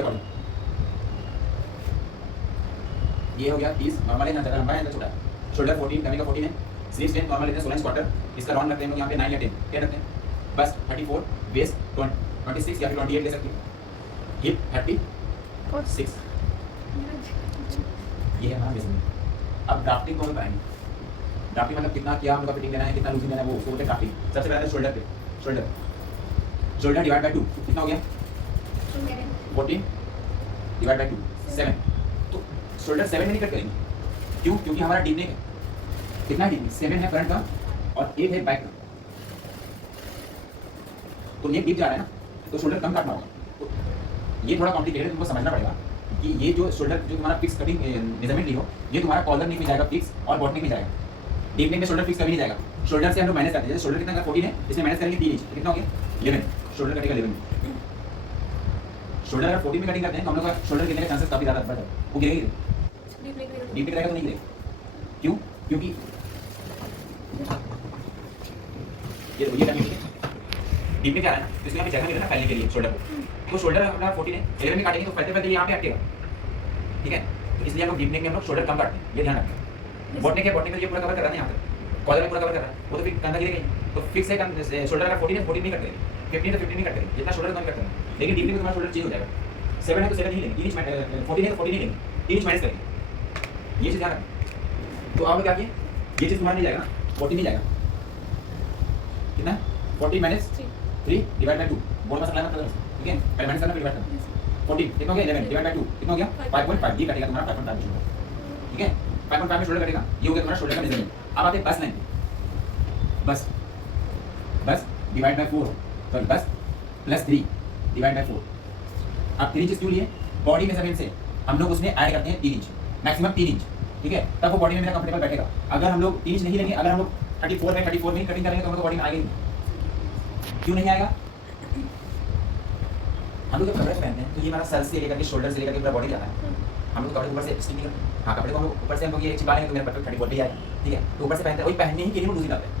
के अकॉर्डिंग। ये हो गया 30 नॉर्मल है ना, ज़्यादा लंबा है ना छोटा है। शोल्डर 14 डमी का 14 है। स्लीव स्ट्रेंथ नॉर्मल लेते हैं 16 क्वार्टर। इसका राउंड रखते हैं हम लोग यहाँ पे 9 या 10 क्या रखते हैं बस 34 वेस्ट 26 या फिर 28 ले सकते हैं। हिप 36 ये है हमारा बेसिक। अब ड्राफ्टिंग को हम कराएंगे। ड्राफ्टिंग मतलब कितना क्या हम लोग फिटिंग देना है, कितना लूजिंग देना है, वो उसको बोलते हैं ड्राफ्टिंग। सबसे पहले शोल्डर पे शोल्डर डिवाइड बाय 2 कितना हो गया 14 डिवाइड बाय 2 7। तो शोल्डर 7 में नहीं कट करेंगे, क्यों? क्योंकि हमारा डीप नेक है। कितना डीप? 7 है फ्रंट का और 8 है बैक का। तो नेक डीप जा रहा है ना, तो शोल्डर कम काटना होगा। तो ये थोड़ा कॉम्प्लिकेटेड है, तुमको समझना पड़ेगा कि ये जो शोल्डर जो तुम्हारा फिक्स कटिंग मेजरमेंट ली हो, ये तुम्हारा कॉलर नेक में जाएगा फिक्स और बॉट नेक में जाएगा। डीप नेक में शोल्डर फिक्स कभी नहीं जाएगा। शोल्डर से हम लोग माइनस करते हैं। जैसे शोल्डर कितना का 14 है, इसमें माइनस करेंगे 3 इंच, कितना हो गया 11। शोल्डर कटेगा 11। शोल्डर अगर 14 में कटिंग करते हैं तो हम लोग का शोल्डर गिरने का चांसेस काफी ज्यादा बढ़ जाता है। वो गिरेगा डीप नेक रहेगा तो नहीं गिरेगा। क्यों? क्योंकि ये डीप नेक क्या है ना, तो इसमें हमें जगह मिले ना फैलने के लिए शोल्डर को। तो शोल्डर अपना 14 है, 11 में काटेंगे तो फैलते फैलते यहाँ पे अटकेगा, ठीक है। तो इसलिए हम लोग डीप नेक में हम लोग शोल्डर कम काटते हैं, ये ध्यान रखें। बॉट नेक है, बॉट नेक में ये पूरा कवर कर रहा है यहाँ पे, कॉलर में पूरा कवर कर रहा है, वो तो फिर कंधा गिरेगा ही। तो फिक्स है शोल्डर अगर 14 है 14 नहीं कट करेंगे, 15 है तो 15 नहीं कट करेंगे, जितना शोल्डर कम कट करेंगे। लेकिन डीप नेक में तुम्हारा शोल्डर चेंज हो जाएगा। 7 है तो 7 नहीं लेंगे, 3 इंच 14 है तो 14 नहीं लेंगे, 3 इंच माइनस करेंगे। ये चीज़ ध्यान रखें। तो आप लोग क्या किए, ये चीज़ तुम्हारा नहीं जाएगा, 14 नहीं जाएगा, कितना 14 माइनस 3 डिवाइड बाय 2 बोर्ड में सप्लाई मत करो, ठीक है। पहले माइनस करना फिर डिवाइड करना। 14 कितना हो गया 11 डिवाइड बाय 2 कितना हो गया 5.5। ये कटेगा तुम्हारा 5.5 शोल्डर, ठीक है। 5.5 में शोल्डर कटेगा, ये हो गया तुम्हारा शोल्डर का मेजरमेंट। अब आते हैं बस लाइन, बस डिवाइड बाय 4 सॉरी बस प्लस 3 डिवाइड बाय 4। अब 3 इंच क्यों लिए? बॉडी मेजरमेंट से हम लोग उसमें ऐड करते हैं 3 इंच, मैक्सिमम 3 इंच, ठीक है। तब वो बॉडी में मेरा कंफर्टेबल बैठेगा। अगर हम लोग 3 इंच नहीं लेंगे, अगर हम लोग 34 में कटिंग करेंगे तो हम लोग बॉडी में आएगा नहीं। क्यों नहीं आएगा? हम लोग जब कपड़े पहनते हैं तो ये हमारा सर से लेकर के शोल्डर से लेकर के पूरा बॉडी जाता है। हम लोग कपड़े ऊपर से स्टिच नहीं करते। हाँ, कपड़े को हम ऊपर से हम लोग ये चिपकाएंगे तो मेरा परफेक्ट 34 पे आएगा, ठीक है। तो ऊपर से पहनते हैं, वही पहनने ही के लिए हम लूज डालते हैं।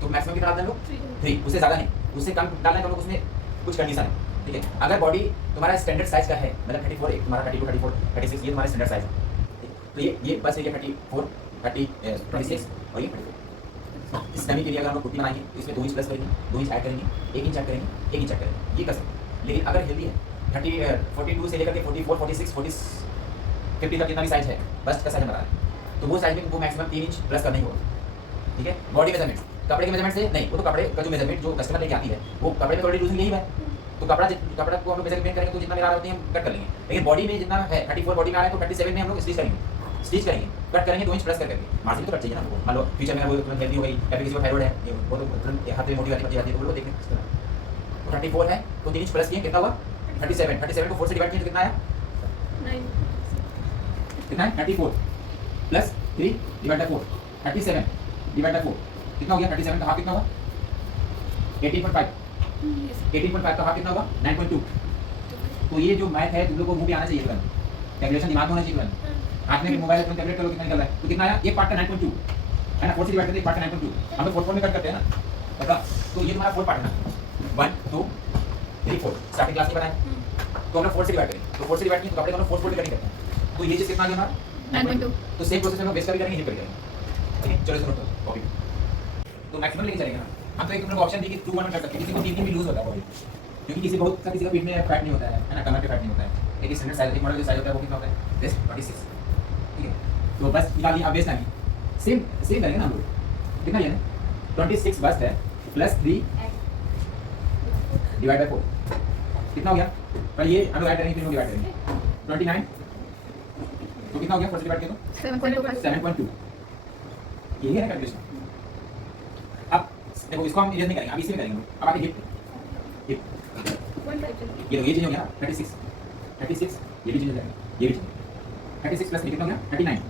तो मैक्सिमम कितना डालते हैं हम लोग 3, उससे ज़्यादा नहीं, उससे कम डालना है तो हम लोग उसमें कुछ कंडीशन है, ठीक है। अगर बॉडी तुम्हारा स्टैंडर्ड साइज का है, मतलब 34 तुम्हारा 32 34 36 ये तुम्हारा स्टैंडर्ड साइज है, तो ये बस है 34 30 26 और ये 34। इस डमी के लिए अगर हम लोग कुर्ती बनाएंगे तो इसमें 2 इंच प्लस करेंगे, 2 इंच ऐड करेंगे, 1 इंच ऐड करेंगे, 1 इंच ऐड करेंगे, ये कर सकते हैं। लेकिन अगर हेल्दी है 42 से लेकर के 44 46 40 50 तक कितना भी साइज है, बस्ट का साइज बता रहा है, तो वो साइज में वो मैक्सिमम 3 इंच प्लस करना ही होगा, ठीक है। बॉडी मेजरमेंट कपड़े के मेजरमेंट से नहीं, वो तो कपड़े का जो मेजरमेंट जो कस्टमर लेके आती है वो कपड़े में थोड़ी लूजिंग यही है। तो कपड़ा को हम लोग मेजरमेंट करेंगे तो जितना मेरा होती है हम कट कर लेंगे। लेकिन बॉडी में जितना है 34 बॉडी में आ रहा है तो 37 में हम लोग स्टिच करेंगे, कट करेंगे 2 इंच प्लस करके। मार्जिन तो कट चाहिए ना, मान लो फ्यूचर में वो हेल्दी हो गई या फिर किसी को थायराइड है, ये वो तो हाथ में मोटी वाली जाती है, तो वो देखने। तो 34 है तो 3 इंच प्लस किए, कितना हुआ 37 को 4 से डिवाइड किया तो कितना आया 9, कितना है 34 plus 3 divide by 4 37 divide by 4 कितना हो गया 37 का हाफ कितना हुआ 18.5 18.5 का हाफ कितना होगा 9.2। तो ये जो मैथ है तुम लोग को मुंह पे आना चाहिए, तुरंत कैलकुलेशन दिमाग में होना चाहिए। तुरंत हाथ में मोबाइल तुरंत कैलकुलेट करो कितना निकल रहा है। तो कितना आया एक पार्ट का 9.2 है ना, 4 से डिवाइड करते हैं, एक पार्ट का 9.2 हम लोग 4 में कट करते हैं ना, पता। तो ये तुम्हारा 4 पार्ट है ना, 1 2 3 4 स्टार्टिंग क्लास में बनाया। तो हम लोग 4 से डिवाइड करेंगे, तो 4 से डिवाइड किए तो कपड़े को हम लोग 4 से कटिंग करते हैं। तो ये चीज कितना आ गया हमारा 9.2। तो सेम प्रोसेस में हम बेस का भी करेंगे, ये करेंगे, ठीक है। चलो इसको नोट करो कॉपी। तो मैक्सिमम लेके चलेंगे ना हम। तो एक तुम लोग ऑप्शन दी कि 2 1 में कर सकते हैं, किसी को 3 भी लूज होता है बॉडी, क्योंकि किसी का पेट में फैट नहीं होता है ना, कमर पे फैट नहीं होता है। एक स्टैंडर्ड साइज एक मॉडल जो साइज होता है वो कितना होता है 26, ठीक है। तो बस निकाल लिया। अब बेस टाइम सेम करेंगे ना हम लोग, कितना ये 26 बस है प्लस 3 डिवाइड बाय 4 कितना हो गया। पर ये हम लोग ऐड करेंगे, फिर डिवाइड करेंगे 29 तो कितना हो गया 4 से डिवाइड किया तो 7.2। यही है ना कैलकुलेशन। अब देखो इसको हम इरेज नहीं करेंगे, अब इसी में करेंगे। अब आगे हिप ये तो ये चीज हो गया 36 ये भी चीज हो जाएगा, ये भी 36 प्लस कितना हो गया 39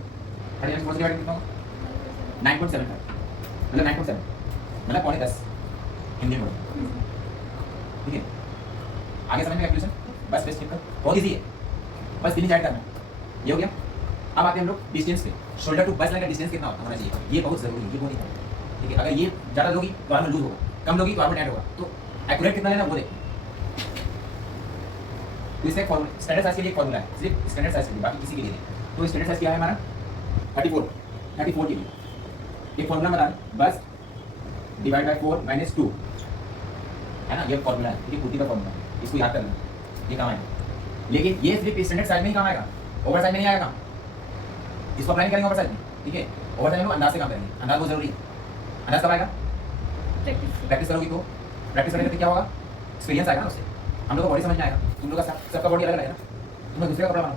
39 4 से डिवाइड कितना होगा 9.75 मतलब 9.7 मतलब 9.10 हिंदी में, ठीक है। आगे समझ में कैलकुलेशन बस बेस्ट कर बहुत इजी है, बस 3 ऐड करना ये हो गया। अब आते हैं हम लोग डिस्टेंस पे। शोल्डर टू बस लाइन का डिस्टेंस कितना होना चाहिए, ये बहुत जरूरी है, ये बहुत इंपॉर्टेंट है, ठीक है। अगर ये ज़्यादा लोगी तो आर्मर लूज होगा, कम लोगी तो आर्मर टाइट होगा। तो एक्यूरेट कितना लेना वो देख तो इसका एक फॉर्मूला स्टैंडर्ड साइज के लिए एक फॉर्मूला है, सिर्फ स्टैंडर्ड साइज के लिए, बाकी किसी के लिए नहीं। तो स्टैंडर्ड साइज क्या है हमारा 34 के लिए एक फॉर्मूला बता दें, बस डिवाइड बाय 4 माइनस 2 है ना, ये फॉर्मूला है, ये पूर्ति का फॉर्मूला है, इसको याद कर लेना, ये काम आएगा। लेकिन ये सिर्फ स्टैंडर्ड साइज में ही काम आएगा, ओवर साइज में नहीं आएगा। इसको अप्लाई नहीं करेंगे ओवर साइज में, ठीक है। ओवर साइज में अंदाज से काम करेंगे, अंदाज बहुत जरूरी है। अंदाज कब आएगा? प्रैक्टिस करोगी तो, प्रैक्टिस करेंगे तो क्या होगा, एक्सपीरियंस आएगा ना उससे। हम लोग को बॉडी समझ में आएगा, तुम लोग का सबका बॉडी अलग रहेगा। तुम दूसरे का कपड़ा बनाओ,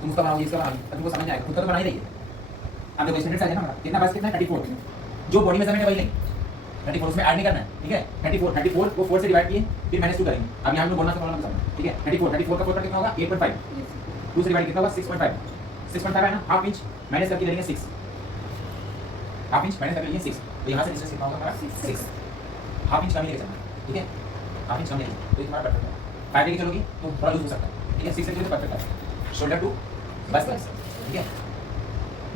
तुम उसका बनाओ, इसका बनाओ, तुमको समझ में आएगा, खुद का तो बना ही रही है। अब देखो स्टैंडर्ड साइज है ना हमारा, कितना बस कितना है 34, जो बॉडी मेजरमेंट है वही लेंगे 34, उसमें ऐड नहीं करना है, ठीक है। 34 को 4 से डिवाइड किए, फिर -2 करेंगे। अब यहाँ हम लोग बोलना समझना, ठीक है। 34 का 4 कितना होगा 8.5, 2 से डिवाइड कितना होगा 6.5 है ना, हाफ इंच माइनस करके ले लेंगे 6, हाफ इंच माइनस करके लेंगे 6, तो यहाँ से डिस्टेंस कितना होगा हमारा 6, हाफ इंच कम ही लेके चलना, ठीक है, हाफ इंच कम लेंगे तो ये तुम्हारा परफेक्ट है। 5 लेके चलोगी तो थोड़ा लूज हो सकता है, ठीक है। 6 लेके चलो तो परफेक्ट है। शोल्डर टू बस, ठीक है,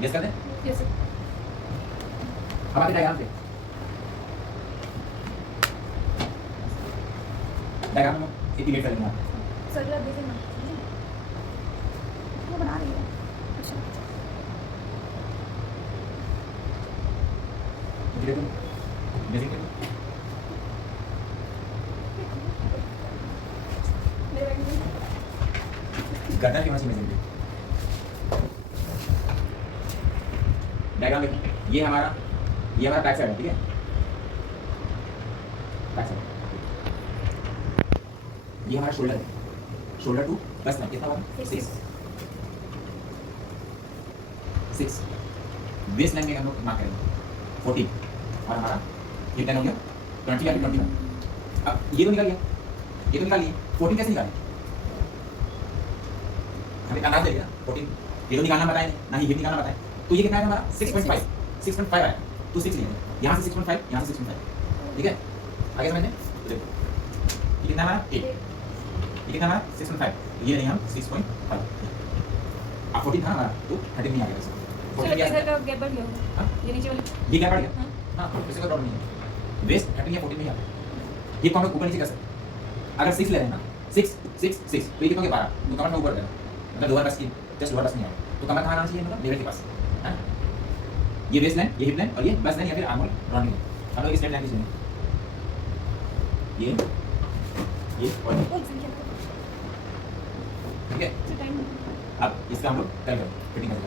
गेस कर दें। Yes sir. अब आते डायग्राम पे, डायग्राम में एस्टिमेट कर लेंगे। सर आप देखिए ना, वो बना रही है। अच्छा धीरे धीरे बेसिक पे गड्ढा की मशीन में डायग्राम देखो, ये हमारा बैक साइड है, ठीक है, बैक साइड। ये हमारा शोल्डर है, शोल्डर टू बस ना कितना होगा 6, वेस्ट लाइन में हम लोग मार्क करेंगे 14, और हमारा हिप लाइन हो गया 20 या 21। अब ये तो निकल गया, ये तो निकाल लिए, 14 कैसे निकालें, हमें अंदाज दे दिया 14, ये तो निकालना बताए नहीं, ना ही हिप निकालना बताए। तो ये कितना है हमारा 6.5 आया, तो 6 लेंगे, यहाँ से 6.5, यहाँ से 6.5, ठीक है। आगे समझने, तो देखो ये कितना हमारा 8, ये कितना हमारा 6.5, ये लेंगे हम 6.5। अब 14 था हमारा, तो 13 नहीं आ गया, चलो इधर का गैप बढ़ गया होगा। हाँ? ये नीचे वाली ये क्या बढ़ गया, हाँ। हाँ, इससे कोई प्रॉब्लम नहीं है। वेस्ट 13 या 14 नहीं आता, ये को हम लोग ऊपर नीचे कर सकते हैं। अगर 6 ले रहे हैं ना, 6 तो ये कितना के 12, तो कमर में ऊपर गया, मतलब लोअर बस की जस्ट लोअर बस नहीं आया, तो कमर कहाँ आना चाहिए, मतलब लेवल के पास, है ना। ये वेस्ट लाइन, ये हिप लाइन, और ये बस लाइन या फिर आर्मोल राउंडिंग। हम लोग स्ट्रेट लाइन खींचेंगे, ये और ये, ठीक है। टाइम अब इसका हम लोग कर फिटिंग कर